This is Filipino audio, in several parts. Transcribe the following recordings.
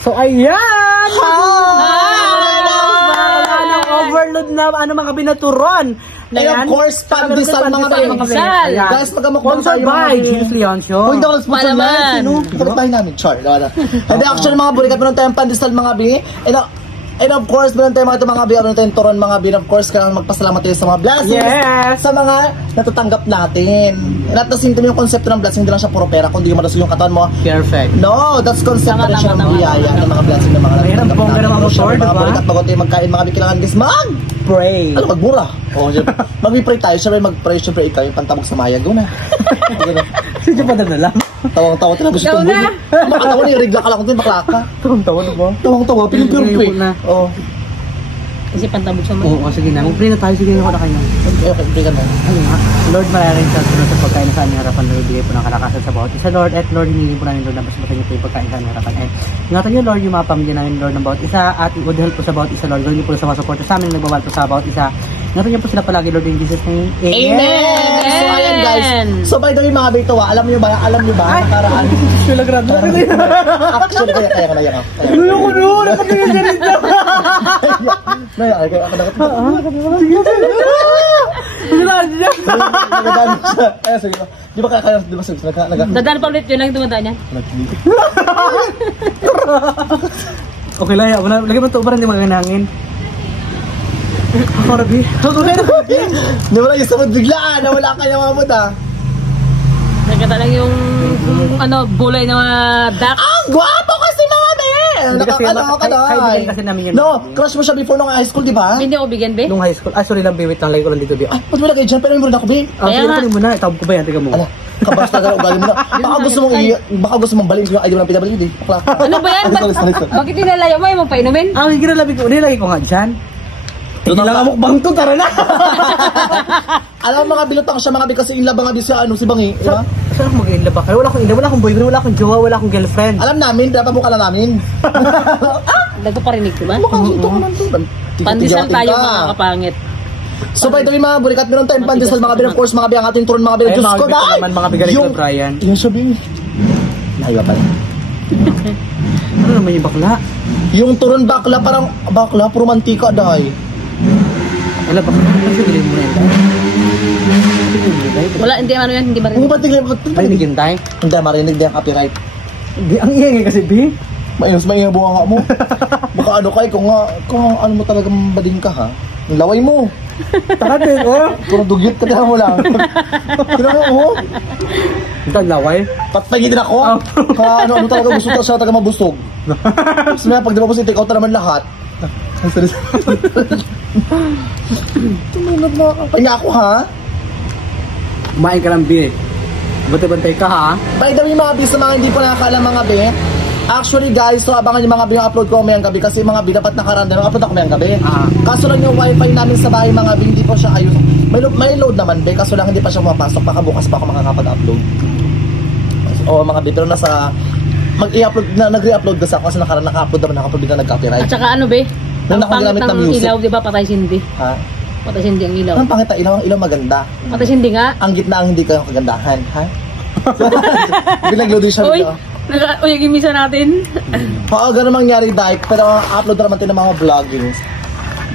So ayan! Overload na mga binaturon. And of course, pandesal mga pandesal. Guys, magamukbang tayo mga James Leoncio. Kung hindi ako sponsor na, sino? Kapit namin, Char. Hindi, actually mga burikat, meron tayong pandesal mga bi. And of course, meron tayong mga bi, meron tayong turon mga bi. And of course, kailangan magpasalamat tayo sa mga blessings. Sa mga natatanggap natin. At nasin yung konsepto ng blessing, hindi lang siya puro pera, kundi malusog yung katawan mo. Perfect. No, that's concept na rin siya ng biyaya ng mga blessing ng mga natatanggap natin. Mga burikat, bago tayo magkain mga bi, kailangan guys pray. Ano, magmura? Mag-pray tayo, syempre mag-pray, syempre ikaw yung pantabog sa maya, doon na. Sige pa na lang. Tawang-tawa, tinabos yung tumbol. Makatawa na yung regla ka lang kung baka ka. Tawang-tawa na ba? Tawang-tawa, pinipure na. Oo. Kasi pantabog sa maya. Oo, sige na. Mag-pray na tayo, sige na kayo. Okay, pray ka na. Ano nga? Lord, maraming salamat sa pagkain sa aming harapan. Lord, bigay po ng kalakasan sa bawat isa, Lord. At Lord, hiningi po namin, Lord, na basbatan niyo po yung pagkain sa aming harapan. And ingatan niyo, Lord, yung mga pamilya namin, Lord, ng bawat isa. At good health po sa bawat isa, Lord. Gawin niyo po sa mga suporta sa amin, nagbabal po sa bawat isa. Ingatan niyo po sila palagi, Lord, in Jesus' name. Amen! So, ayan, guys. So, by the way, mga bitowa, alam niyo ba? Nakaraan. Actually, kaya ka na yan. Lulo ko doon! Nakapagin ka rito! Kaya ako nakapagin. Sige. Di ba kaya di ba sabi dadaan pa ulit yun lang dumadaan niya. Okay lang, lagi mo ito ba rin di maganangin? Ako rabi. Nawala yung samad biglaan, nawala ka yung mga muda. Nagkata lang yung bulay ng mga duck. Ang gwapo kasi mga kaibigan kasi namin yun. No, crush mo siya before nung high school, di ba? Hindi ako bigyan, be? Nung high school. Sorry lang, be. Wait lang. Lagi ko lang dito, be. Ay, ba't wala kayo dyan? Pero yung muna ako, be. Kaya nga. Sige, mo na. Itawag ko ba yan? Tiga mo. Ala, kabasta ka ugali mo na. Baka gusto mong balin ko yung idol ng PWD. Ano ba yan? Bakit nilalayo mo yung magpainumin? Ang ginalabi ko. Nilagay ko nga dyan. Tigil lang ang mukbang to, tara na! Alam mo mga bilutang siya mga kasi inlove nga di sa si Bangi, di ba? Saan ako mag-inlove ba? Wala akong boyfriend, wala akong jowa, wala akong girlfriend. Alam namin, dapat mukha lang namin. Nagpaparinig ko ba? Mukhang ito ka man to. Pandesal tayo mga kapangit. So by the way mga burikat, meron tayong pandesal mga bin, of course mga biyang ating turon mga bin. Diyos ko dahil! Mga bigaling ko, Brian. Yung sabi, nahiwa pala. Ano naman yung bakla? Yung turon bakla, parang bakla, puro mantika dahil. Wala ba? Ano siya gilin mo na yun? Wala, hindi ano yan, hindi marinig. Ba't Marinig yun tayo? Hindi, marinig din ang copyright. Ang iingay kasi, B. Mainos bunga mo. Baka ano kay, kung ano mo talagang bading ka ha. Yung laway mo. Takatin, oh. Kung dugyot ka na mo lang. Kailangan mo, oh. Ito ang laway. Patpagin din ako. Ano talaga gusto ko siya talaga mabusog. Tapos may pag di mabusog, take out na naman lahat. Tumunod na ako. Pahinga ako ha. Kumain ka lang, B. Bantay-bantay ka, ha? By the way, mga bis na mga hindi pa nakakaalam mga be. Actually guys, so abangan yung mga bi yung upload ko mayang gabi kasi mga bi dapat nakaranda yung upload ako mayang gabi. Kaso lang yung wifi namin sa bahay mga bi hindi pa siya ayos. May load naman be, kaso lang hindi pa siya pumapasok. Baka bukas pa ako makakapag-upload. O mga bi, pero nasa mag-i-upload na nag-re-upload kasi ako kasi naka-upload naman naka-upload na nag-copyright. At saka ano be? Ang pangit na ng ilaw, di ba? Patay sindi. Ha? Patay sindi ang ilaw. Ang pangit na ilaw, ang ilaw maganda. Patay sindi nga. Ang gitna ang hindi kayong kagandahan, ha? Binag-load din siya. Uy, gimisa natin. Oo, ganun mangyari dahil pero upload na naman tayo ng mga vloggings.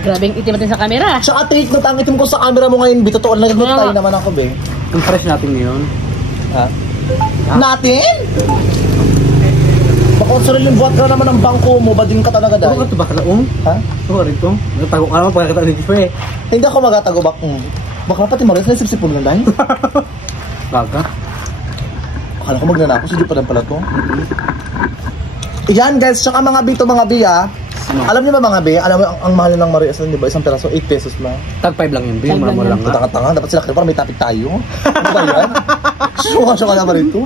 Grabing itim natin sa camera. Tsaka take note, ang itim ko sa camera mo ngayon, Bito, totoo, nag-note tayo naman ako, be. Ang fresh natin ngayon. Ha? Natin? Baka sarili yung buhat ka naman ng bangko mo, bading ka talaga dahil. Ano ka ito ba kalaong? Ha? Ano ka rito? Nagtago ka naman pagkakita ng Jeffrey. Hindi ako magatago bak. Baka pati Maris, naisip-sip mo lang dahil. Baga? Akala ko magnanapos, hindi pa rin pala to. Yan guys, tsaka mga Bito, mga Bia. Alam niyo ba mga Bia, alam mo ang mahal ng Marias, di ba? Isang peraso, 8 pesos lang. Tag 5 lang yun, Bia. Mura lang nga. Tanga-tanga, dapat sila para may topic tayo. Ano ba yan? Suka na ba rito?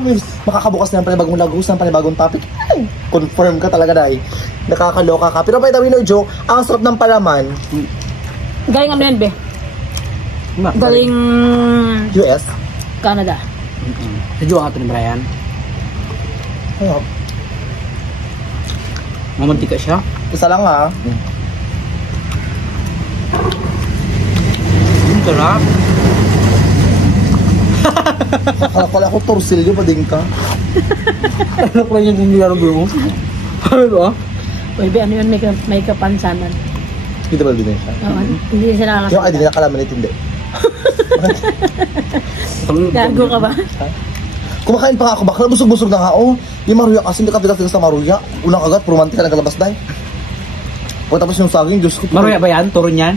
Makakabukas na yung panibagong lagos, ng panibagong topic. Ay, confirm ka talaga dahil. Nakakaloka ka. Pero by the way, no joke, ang sarap ng palaman. Galing ano yan, be? Galing US? Canada. Sadyo ka ito ni Brian. Ayun. Mamantika siya. Isa lang ha. Ang sarap. Akala ko torsilyo pa din ka. Ano ko lang yung hindi alam mo? Ano ba? Uy, ano yun, may kapansanan. Hindi ba din siya? Oo, hindi sila Yung nakakasama. ID na kalaman ito, hindi. Gago ka ba? Kumakain pa nga ako, bakla busog-busog na nga, oh. Yung maruya kasi, hindi ka tigas sa maruya. Unang agad, puro mantika nagalabas dahil. Tapos yung saging, Diyos ko. Maruya ba yan? Turon yan?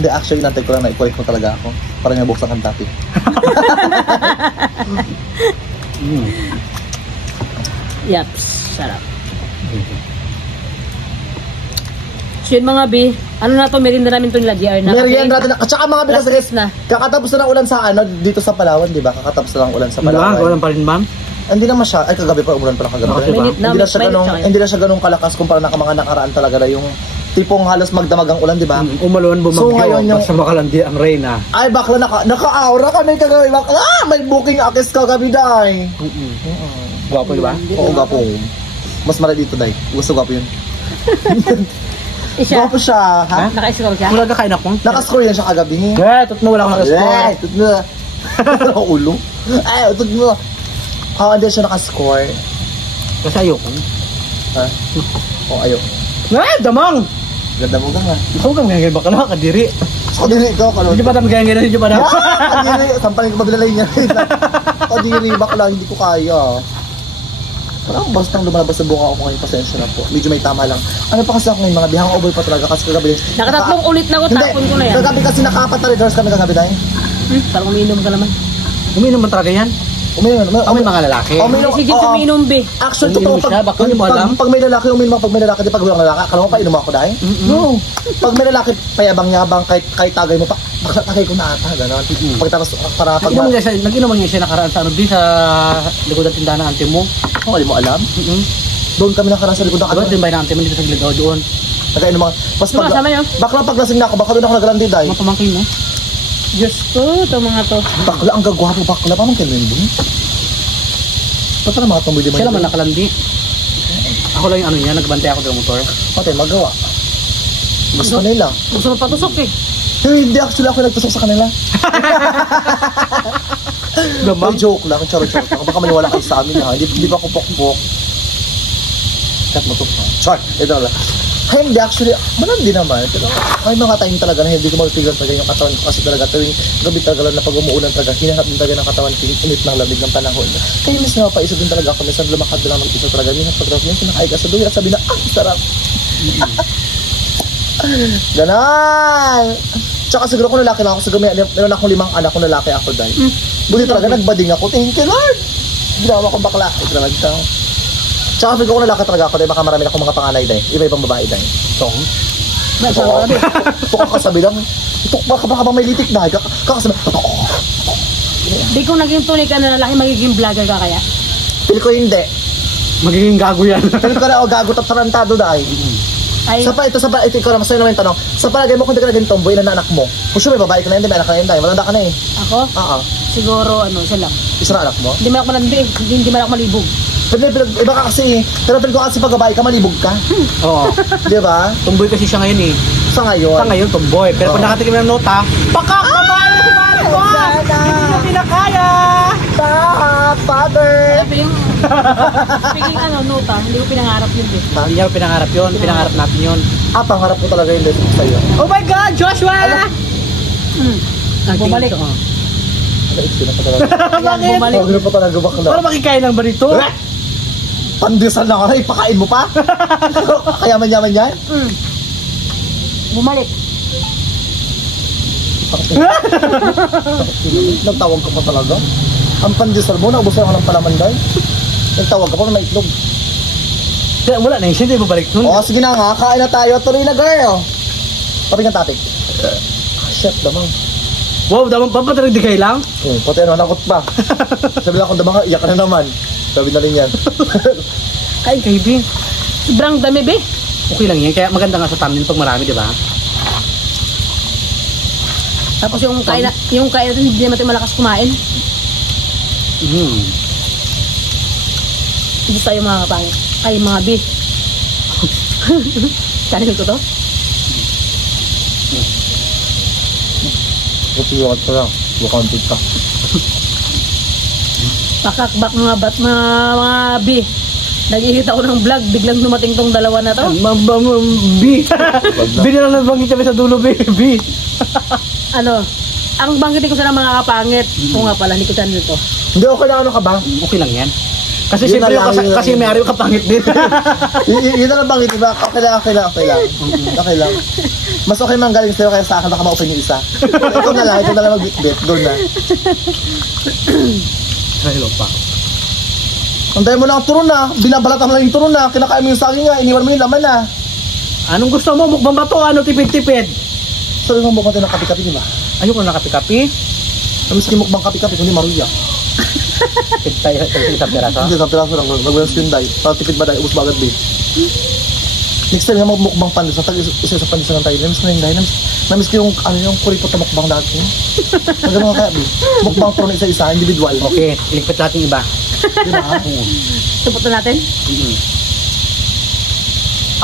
Hindi, actually, nantay ko lang na i-correct mo talaga ako. Para nga buksan kang topic. Yaps, sarap. So yun mga B, ano na to, merinda namin to nila GR na. Merienda natin. At saka mga bigas, Last na. kakatapos na ng ulan sa ano, dito sa Palawan, di ba? Kakatapos na ng ulan sa Diba? Palawan. Walang pa rin, ma'am? Hindi naman siya, ay kagabi pa, umulan pala kagabi. Okay, Minute na, Hindi na siya minute ganong, siya ngayon. hindi na siya ganong kalakas kumpara na mga nakaraan talaga na yung tipong halos magdamagang ulan, di ba? Umaluan bumagyo. So, ngayon yung- Basta makalandi ang rain, ah. Ay, bakla, naka-aura ka na yung kagabi. Bakla, may booking akis kagabi, day. Gwapo, di ba? Oo, gapo. Mas mara dito, day. Gusto gapo yun. Siya, Gapo siya, ha? naka-scroll siya. Wala ka kain ako. Nakascroll yan siya kagabi. Eh, tot mo wala akong naka-score. Ay, tut mo. Ang ulo. Ay, tut mo. Hindi siya nakascore. Kasi ayoko. Ha? O, ayaw. Eh, damang! Ganda mo ka nga. Ikaw kang gagawin ba ka na, kadiri? Kadiri ikaw, kalot. Hindi pa dami gagawin, hindi pa dami. Kadiri, sampaling ko maglalay niya. Kadiri, bakla, hindi ko kaya. Parang basta lumalabas sa buka ako ngayon, pasensya na po. Medyo may tama lang. Ano pa kasi ako ngayon, mga bihang oboy pa talaga kasi kagabi. Nakatatlong ulit na ko, tapon ko na yan. Kagabi kasi nakapat na regards kami kagabi dahil. Parang umiinom ka naman. Uminom man talaga yan. Uminom. May mga lalaki. Si Jim umiinom B. Actually, Umiinom totoo, siya, baka hindi mo alam. pag may lalaki, uminom ako, pag may lalaki, di pag walang lalaki, akala mo pa, inom ako dahil? No. Pag may lalaki, payabang-yabang, kahit tagay mo pa, bakla tagay ko na ata, gano'n. Pagtapos, para pag... Nag-inom niya siya nakaraan sa ano, di sa likod ng tindahan ng ante mo. Oh, hindi mo alam? Doon kami nakaraan sa likod ng Diba, din ba ng ante mo dito sa gilid o doon? Nagkainom mga... Pas Diba, sama yun? bakla paglasing na ako, baka doon ako nagrandi dahil. Mga pamangkin mo. Diyos ko, ito mga to. Bakla, ang gagwapo, bakla, pa mang kailan doon? Ba't na mga tumboy di Siya naman nakalandi. Ako lang yung ano niya, nagbantay ako ng motor. Pati, magawa. Gusto nila. Gusto mo patusok eh. Hindi, actually ako nagtusok sa kanila. May joke lang, charo-charo. Baka maniwala kayo sa amin ha. Hindi pa ako pokpok. Cut mo to pa. Char, ito lang. Ay, hindi actually, malandi naman. Pero may mga time talaga na hindi ko mapipigilan talaga yung katawan ko kasi talaga tuwing gabi talaga lang na pag umuulan talaga, hinahanap din talaga ng katawan ko yung init ng lamig ng panahon. Kaya miss na paisa din talaga ako, minsan lumakad lang mag-isa talaga. Minsan pag-drop minsan nakaiga sa duwi at sabi na, sarap. Ganon! Tsaka siguro kung lalaki lang ako, siguro meron akong 5 anak kung lalaki ako dahil. Buti talaga nagbading ako, thank you Lord! Ginawa kong bakla. Ito naman ito. Tsaka feel ko kung lalaki talaga ako dahil baka marami akong mga panganay dahil. Iba-ibang babae dahil. Tong. Ito kakasabi lang. Ito baka may litik dahil. Kakasabi. Di kung naging tunay ka na lalaki, magiging vlogger ka kaya? Feel ko hindi. Magiging gago yan. Feel ko na gago at tarantado dahil. Ay, Sa pa ito ikaw na masaya naman yung tanong. Sa palagay mo kung hindi ka naging tomboy, ilan na anak mo? Kung sure may babae ka na hindi, may anak ka na yun dahil. Matanda ka na eh. ako? Oo. Siguro, isa lang. Isa na anak mo? Hindi man ako malandi eh. Hindi man ako malibog. Pero iba ka kasi, pero feel ko kasi pag babae ka, malibog ka. Oo. Di ba? Tomboy kasi siya ngayon eh. Sa ngayon. Sa ngayon, tomboy. Pero pag Oo. nakatikim ng nota, pakakabayan na si Mari ko! Hindi mo pinakaya! Father! Sabi yung, speaking nota, hindi ko pinangarap yun eh. Hindi niya pinangarap yun. Pinangarap natin yun. Pangarap ko talaga yung lesson sa'yo. Oh my God, Joshua! Bumalik. Ito na pa talaga. Bakit? Bumalik. Huwag na pa talaga bakla. Para makikain lang ba nito? Pandesal na ka na, ipakain mo pa? Kayaman-yaman yan? Bumalik. Nagtawag ka pa talaga? Ang pandesal mo, naubusan ako ng palaman dahil. Nagtawag ka pa na may itlog. Kaya wala na yun. Siya hindi babalik nun. O, sige na nga, kain na tayo. Tuloy na, girl. Pati ng topic. Shit, damang. Wow, damang papatalag di kayo lang? Pati ano, nakot pa. Sabi lang akong damang, iyak ka na naman. Sabi na rin yan. Kain kayo, Bing. Sobrang dami be. Okay lang yan. Kaya maganda nga sa thumbnail pag marami, di ba? Tapos yung kain natin, hindi naman tayo malakas kumain. Hindi tayo mga kapangit. Ay, mga B. Channel ko to? Kapiyot ka lang. Wakantit ka. Pakakbak mga B. Nag-ihit ako ng vlog, biglang dumating tong dalawa na to. B. B na lang nabanggit kami sa dulo, B. Ano, ang banggitin ko sa mga kapangit. Oo nga pala, hindi ko channel to. Hindi, okay lang, ano ka ba? Okay lang yan. Kasi Yun siyempre, na lang, yun kasi lang. may ari yung kapangit din. Yun na lang bang, diba? Okay lang. Okay lang. Mas okay man galing sa'yo kaya sa akin, baka ma-open yung isa. Ikaw na lang mag-bit. Doon na. Hello pa. Antayin mo na ang turon na. Binabalatan mo lang yung turon na. Kinakain mo yung saging nga. Iniwan mo yung laman na. Anong gusto mo? Mukbang ba to? Ano tipid-tipid? Sabi mo bukod ng kapi-kapi, di ba? Ayoko na kapi-kapi. Namiski mukbang kapi-kapi, kundi Maria. Tipid tayo sa isang piraso. Hindi, isang piraso lang. Nag-wens yun, day. Para tipid ba, day? Ubus ba agad, day? Next time nga mukbang pandesal, isa sa pandesal ng tayo. Namiski na yung day. Namiski yung, yung kuripot na mukbang dati. Nagano nga kaya, day? Mukbang pro na isa-isa, individual. Okay, iligpit natin iba. Di ba? Supot na natin?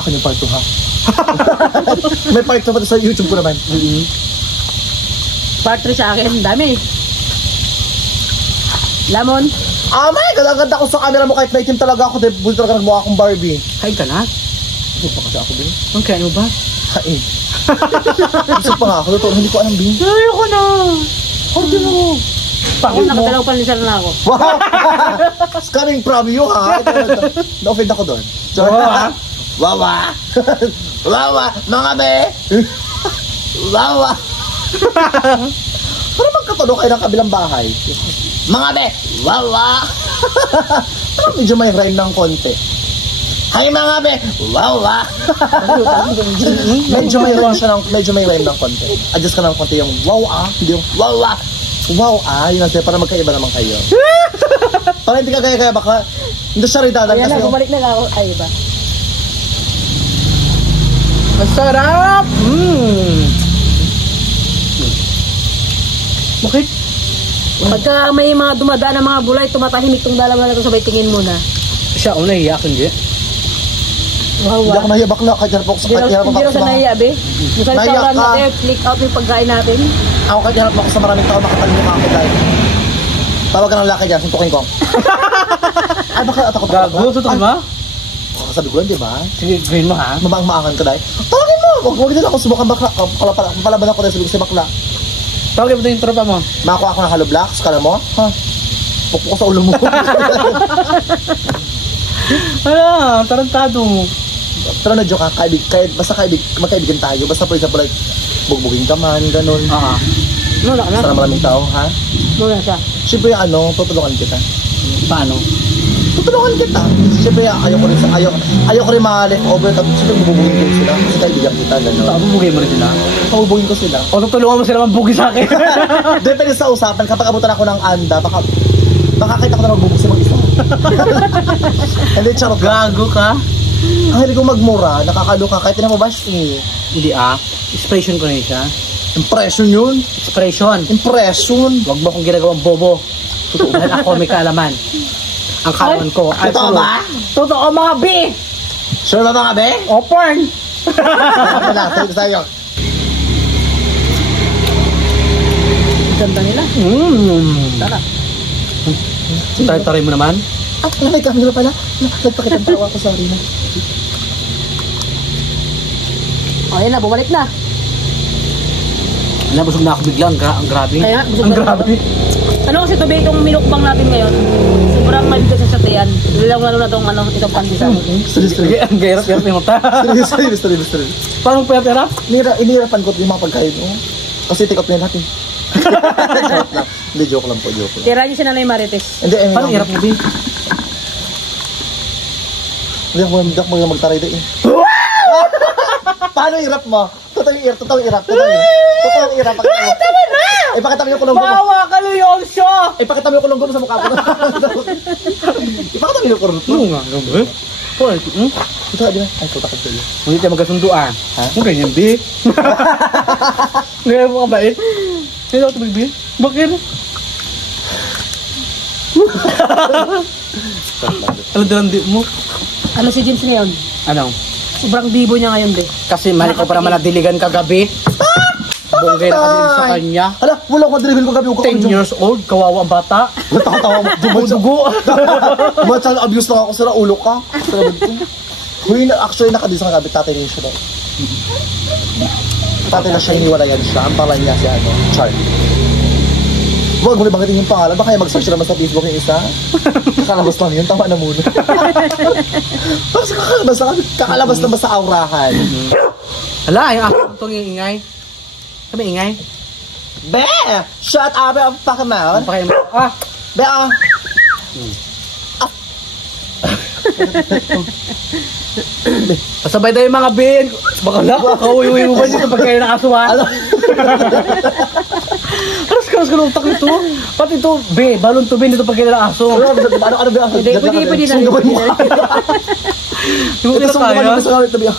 Akin yung part 2, ha? May part 2 pa sa YouTube ko naman. Part 3 sa akin, dami. Lamon. Ah, my God, ang ganda ko sa camera mo kahit naitim talaga ako. Dahil talaga nagmukha akong Barbie. Kain ka na? Ito pa kasi ako, din. Ang kain mo ba? Kain. Gusto pa nga ako. Totoo, hindi ko alam, Bing. Ayoko na. Hindi mo. Ako nakadalaw pandesal na ako. Wow! It's coming from you, ha? Na-offend ako doon. Sorry. Wawa! Wawa! Mga be! Wawa! Para magkatulong kayo ng kabilang bahay. Mga be! Wawa! Parang medyo may rhyme ng konti. Hay mga be! Wawa! Medyo may rhyme ng konti. Adjust ka ng konti yung wawa, hindi yung wawa! Wow, yun natin, para magkaiba naman kayo. Para hindi ka kaya baka, hindi siya ridadan Ayan kasi na, bumalik na ako. Ay, iba. Masarap! Bakit? Pagka may mga dumadaan na mga bulay, tumatahimik tong dalawa na ito, sabay tingin muna. Siya, nahiya ako hindi. Wow, hindi ako nahiya bakla, kahit yan po ako Hindi raw sa nahiya, be. Yung sa Nahiya restaurant ka. natin, click out yung pagkain natin. Ako kahit yan ako sa maraming tao, makatalino ako dahil. Tawag ka ng laki dyan, suntukin ko. Ay, baka atakot ka Gago, totoo ba? Sabi ko yan, di ba? Sige, gawin mo ha. Mamang-maangan ka dahil. Tawagin mo! Huwag din ako subukan bakla. Palaban ako dahil sabi ko si bakla. Tawagin mo ito yung tropa mo. Makakuha ako ng hollow blocks, kala mo? Ha? Pukpuk ko sa ulo mo. Hala, tarantado. Pero na-joke ka, basta magkaibigan tayo. Basta for example, like, bugbugin ka man, ganun. Muna ka na. Sana maraming tao, ha? Muna siya. Siyempre, tutulungan kita. Paano? Tutulungan kita. Siyempre, ayoko rin ma-leftover. Siyempre, bubugin ko sila. Kasi kaibigan kita, gano'n. Bubugay mo rin sila. Bubugin ko sila. O, tutulungan mo sila mambugi sa akin. Depende sa usapan. Kapag abutan ako ng anda, baka kita ko na magbubog sa mag-isa. Hindi, charot. Gago ka. Ang hilig kong magmura, nakakaloka, kahit na mo bash eh. Hindi expression ko na siya. Impression yun. Expression. Impression. Huwag mo akong ginagawang bobo. Totoo. Dahil ako may kaalaman. Ang kaalaman ko. Totoo ba? Totoo mga B! Sure ba mga be? O porn! Wala, sa'yo. Ganda nila. Tara. Taray-taray mo naman. May camera pala. Nagpakitang tawa ko, sorry na. O, yan na, bumalik na. Nabusog na ako biglang. Ang grabe. Kaya, busog Ang na rin grabe. Ano kasi ito, be, itong minukbang natin ngayon, sobrang mabigat sa satiyan. Lalo na itong itong pandesal. Sige, ang gayarap-yarap yung mata. Serious. Paano pera-pera? Inihirapan ko yung mga pagkain mo. Kasi take out na natin. Joke lang. Hindi, joke lang po. Tira niyo si Nanay Marites. Hindi, Paano hirap mo, B? Hindi ako magtaray din eh. Paano hirap mo? Totoong hirap. Tama na! Ipakita mo yung kulong mo. Bawa ka, Leoncio! Ipakita mo yung kulong mo sa mukha ko. Ipakita mo yung kulong mo. Oo nga, gabi. Porn. Ito, di ba? Ay, puta ka sa'yo. Hindi tayo magkasunduan. Ha? Kung ganyan, B. Ngayon mo ka ba eh? Hindi ako tumig, B. Bakit? Ano dalang dip mo? Ano si James ngayon? Ano? Sobrang bibo niya ngayon, be. Kasi mahal ko para manadiligan kagabi. Bunggay na kami sa kanya. Hala, wala ko driven ko gabi ko. 10 years old, kawawa ang bata. Tawa mo, dugo-dugo. Child abuse na ako, sira ulo ka. Huy, actually nakadisa ka gabi, tatay rin siya daw. Tatay na siya, iniwalayan siya. Ang pangalan niya si ano, Char. Huwag mo banggitin yung pangalan, baka yung mag-search naman sa Facebook yung isa. Kakalabas lang yun, tama na muna. Tapos kakalabas na ba sa aurahan? Hala, yung ako itong iingay. Kami ingay. Be! Shut up, ang fucking mouth. Ah! Be, ah! Pasabay tayo yung mga bin. Bakala, kauwi-uwi mo ba dito pagkain ng asuhan? Alas ka ng utak nito. Pati ito, be, balon to bin dito pagkain ng aso. Ano ba? Pwede na rin. Yung Ito sa mga sa kawit tabi.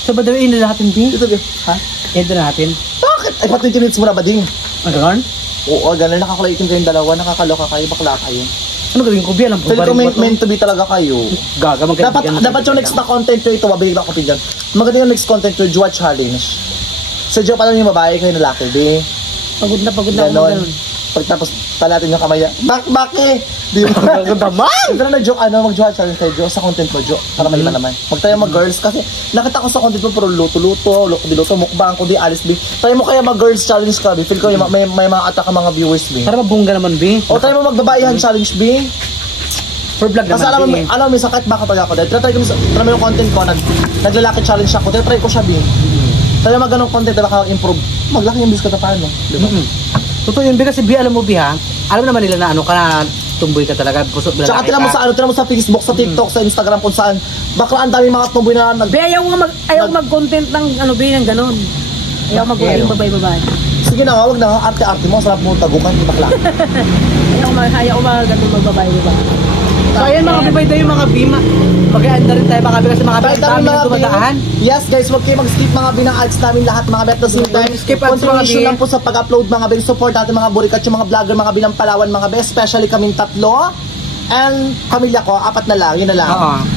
Sabay tayo na natin, bin. Ito, ha? Ito na natin. Bakit? Ay, pati 20 minutes muna ba ding? Ang gano'n? Oo, ganun. Nakakulaitin kayong dalawa. Nakakaloka kayo. Bakla kayo. Ano gawin ko, Bian? Feel ko meant to be talaga kayo. Gaga, Dapat yung next na content nyo ito, mabigay na ako dyan. Maganda yung next content nyo, Jua Challenge. Sa Jua pa lang yung babae, kayo na laki, be. Pagod na ako Ganon. ganun. Pagtapos palatin yung kamay. Baki! Di ba? Ito na nag-joke, mag-Jua Challenge kayo, Jo, sa content mo, Jo. Para may iba naman. Magtayo mag-girls kasi nakita ko sa content mo, puro luto-luto, mukbang ko, di alis, be. Tayo mo kaya mag-girls challenge ka, be. Feel ko may mga attack ang mga viewers, be. Para mabungga naman, Bi. O tayo mo magbabaihan challenge, be. For vlog Kasi naman, alam mo, sakit baka pag ako dahil try ko alam mo yung content ko, naglalaki challenge ako, try ko siya, Bing. Tayo mag ganong content, baka improve. Maglaki yung bis ka paano, di ba? Totoo yun, Bi, kasi Bi, alam mo, Bi, ha? Alam naman nila na ano ka na tumboy ka talaga. Tsaka tinan mo sa Facebook, sa TikTok, sa Instagram, kung saan, bakla ang daming mga tumboy na Be, ayaw mag-content ng ano, Be, ng ganon. Ayaw mag-content babae-babae. Sige na, wag na, arte-arte mo, sarap mo tagukan, bakla. Ayaw mag-ganon magbabae-babae. So ayan mga bibay tayo mga bima. Mag-aanda rin tayo mga bibay kasi mga bibay namin ang dumadaan. Yes guys, huwag kayo mag-skip mga binang ads namin lahat mga bet. At the same time, Skip ads, mga contribution bi. lang po sa pag-upload mga bin. Support natin mga burikat, yung mga vlogger, mga binang Palawan, mga be. Especially kaming tatlo. And pamilya ko, 4 na lang, yun na lang.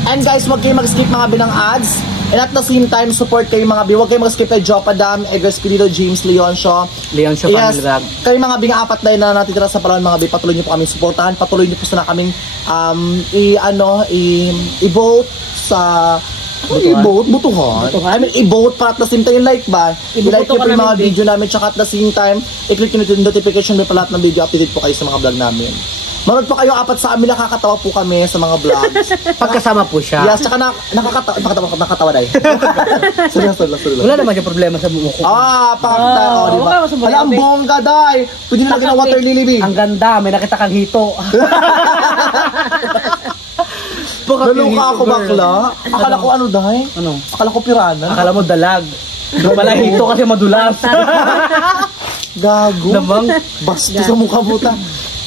And guys, huwag kayo mag-skip mga binang ads. And at the same time, support kayo mga bi. Huwag kayo mag-skip kay Jopadam, Edgar Espirido, James Leoncio. Leoncio Yes, Family Vlog. kayo mga binang 4 na natitira sa Palawan mga bi. Patuloy niyo po kami supportahan. Patuloy niyo po sana kaming i-vote sa butuhan. I mean, i-vote para at the same time yung like ba? I-like nyo po yung mga video namin, tsaka at the same time, i-click nyo yung notification bell pa lahat ng video, updated po kayo sa mga vlog namin. Manood po kayo 4 sa amin, nakakatawa po kami sa mga vlogs. Pagkasama po siya. Yes, tsaka nakakatawa dahil. Seryoso. Wala naman yung problema sa mukha. Pakakatawa, di ba? Wala, ang bongga dahil. Pwede nilagyan ng water lily, be. Ang ganda, may nakita kang hito. Naluka ako bakla. Akala ko ano dahil? Ano? Akala ko pirana. Akala mo dalag. Pala hito kasi madulas. Gago. Namang Basta sa mukha puta.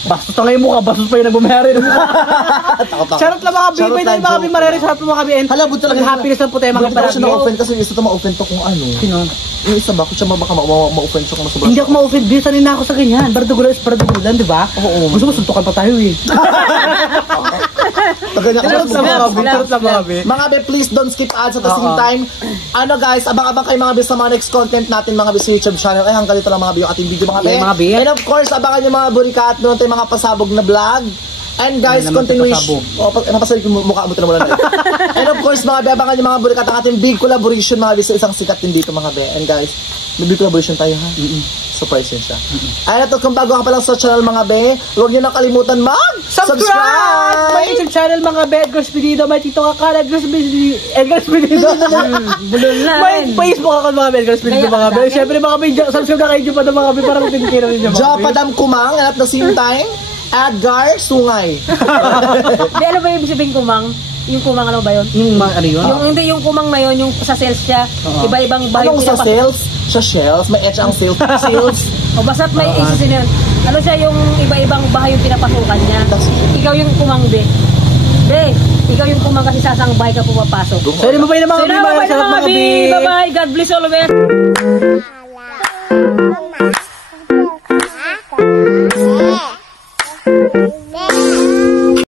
bastos na ngayon mukha, bastos pa yung nagbumayari ng mukha. Charot lang mga bibay tayo mga bimarari, charot mga kabihin. Hala, buti talaga. Happiness lang po tayo mga Buti ako siya paragi. na-offend kasi yung isa ito ma-offend to kung ano. Sino? Yung isa ba? Kung siya baka ma-offend siya kung sobrang. Hindi ako ma-offend, di sanay na ako sa ganyan. Bardugulan is bardugulan, di ba? Oo. Gusto mo suntukan pa tayo eh. Taganya ka Charot lang mga bi. Mga be, please don't skip ads at the same time. Ano guys, abang-abang kayo mga be sa mga next content natin mga be sa YouTube channel. Ay, hanggang dito lang mga be yung ating video mga be. Yeah, mga be. And of course, abangan yung mga burikat, meron tayong mga pasabog na vlog. And guys, continuation. Napasabog yung mukha mo na na. And of course, mga be, abangan yung mga burikat ang ating big collaboration mga be sa isang sikat din dito mga be. And guys, may big collaboration tayo ha. Surprise yun siya. Ay, ito kung bago ka pa lang sa channel mga be, huwag niyo nakalimutan Subscribe! May YouTube channel mga be, Edgar Espirido, may Tito Kakala, Edgar Espirido. May Facebook ako mga be, Edgar Espirido mga be. Siyempre mga be, subscribe na kayo pa ng mga be, parang tinitira rin yung mga be. Jopadam Kumang, and at the same time, Edgar Sungay. Di, alam ba yung ibig sabihin kumang? Yung kumang, ano ba yun? Yung ano yun? Hindi, yung kumang na yun, yung sa sales siya. Iba-ibang bahay. Anong sa sales? Sa shells? May etch ang sales. Sales. O basta't may isis na yun. Ano siya yung iba-ibang bahay yung pinapasukan niya. Ikaw yung kumang, be. Be, ikaw yung kumang kasi sasang bahay ka pumapasok. So, yun, mabay na mga be. Bye-bye. God bless all of us.